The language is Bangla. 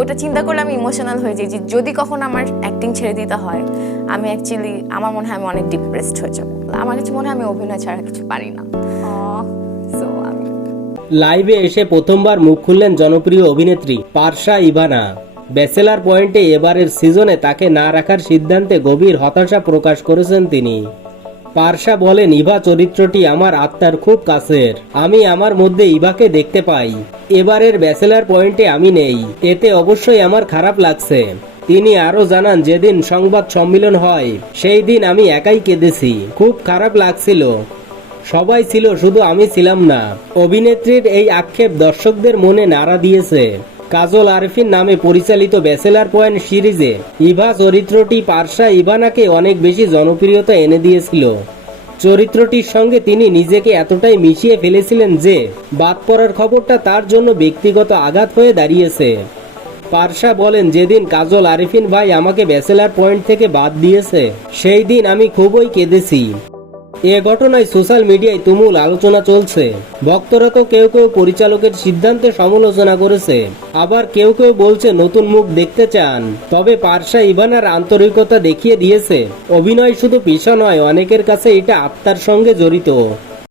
ওটা চিন্তা করলে আমি ইমোশনাল হয়ে যাই যে যদি কখনো আমার অ্যাক্টিং ছেড়ে দিতে হয়, আমি অ্যাকচুয়ালি আমার মনে হয় আমি অনেক ডিপ্রেসড হয়ে যাবো। আমার কাছে মনে হয় আমি অভিনয় ছাড়া কিছু পারি না। সো আমি লাইভে এসে প্রথমবার মুখ খুললেন জনপ্রিয় অভিনেত্রী পারসা ইভানা। ব্যাচেলার পয়েন্টে এবারের সিজনে তাকে না রাখার সিদ্ধান্তে গভীর হতাশা প্রকাশ করেছেন তিনি। পারসা বলেন, ইভা চরিত্রটি আমার আত্মার খুব কাছের। আমি আমার মধ্যে ইভাকে দেখতে পাই। এবারের ব্যাচেলার পয়েন্টে আমি নেই, এতে অবশ্যই আমার খারাপ লাগছে। তিনি আরো জানান, যেদিন সংবাদ সম্মেলন হয় সেই দিন আমি একাই কেঁদেছি, খুব খারাপ লাগছিল। সবাই ছিল, শুধু আমি ছিলাম না। অভিনেত্রীর এই আক্ষেপ দর্শকদের মনে নাড়া দিয়েছে। কাজল আরফিন নামে পরিচালিত ব্যাচেলার পয়েন্ট সিরিজে ইভা চরিত্রটি পারসা ইভানাকে অনেক বেশি জনপ্রিয়তা এনে দিয়েছিল। চরিত্রটির সঙ্গে তিনি নিজেকে এতটাই মিশিয়ে ফেলেছিলেন যে বাদ পড়ার খবরটা তার জন্য ব্যক্তিগত আঘাত হয়ে দাঁড়িয়েছে। পারসা বলেন, যেদিন কাজল আরিফিন ভাই আমাকে ব্যাচেলার পয়েন্ট থেকে বাদ দিয়েছে সেই দিন আমি খুবই কেঁদেছি। এ ঘটনায় সোশ্যাল মিডিয়ায় তুমুল আলোচনা চলছে। ভক্তরা তো কেউ কেউ পরিচালকের সিদ্ধান্তে সমালোচনা করেছে, আবার কেউ কেউ বলছে নতুন মুখ দেখতে চান। তবে পারসা ইভানার আন্তরিকতা দেখিয়ে দিয়েছে অভিনয় শুধু পেশা নয়, অনেকের কাছে এটা আত্মার সঙ্গে জড়িত।